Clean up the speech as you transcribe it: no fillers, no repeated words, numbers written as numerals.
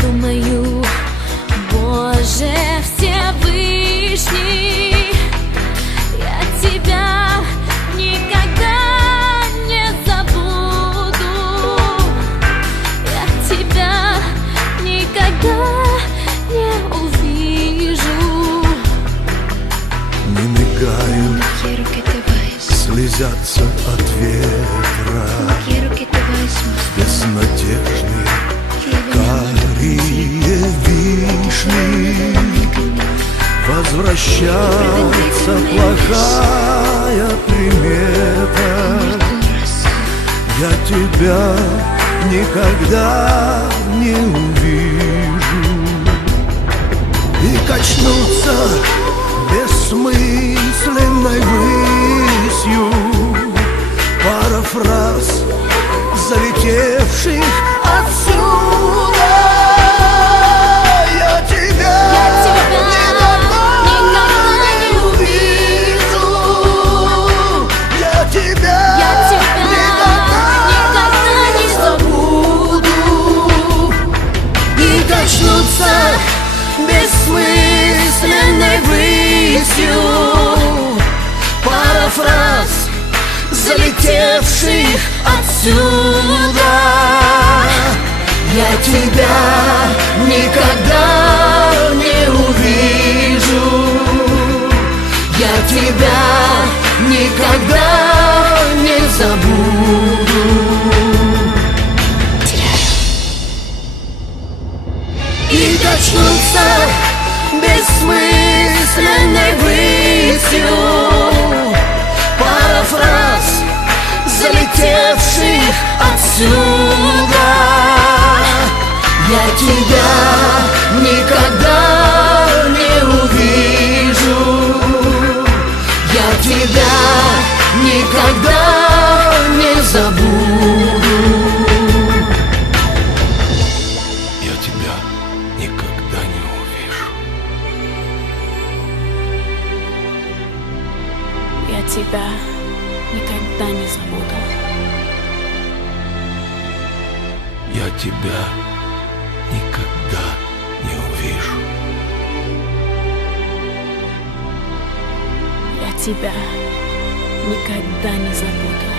Думаю, Боже Всевышний, я тебя никогда не забуду, я тебя никогда не увижу. Не мигают, слезятся от ветра безнадежные карие вишни. Возвращаться плохая примета. Я тебя никогда не увижу. И качнуться бессмысленной высью пара фраз, залетевших отсюда. Я тебя никогда не увижу. Я тебя никогда не забуду. И качнуться бессмысленной высью пара фраз, залетевших отсюда. Я тебя никогда не увижу. Я тебя никогда не забуду. И качнуться бессмысленной высью пара фраз, залетевших отсюда. Я тебя никогда не увижу. Я тебя никогда не забуду. Я тебя никогда не увижу. Я тебя никогда не забуду. Я тебя никогда не увижу. Я тебя никогда не забуду.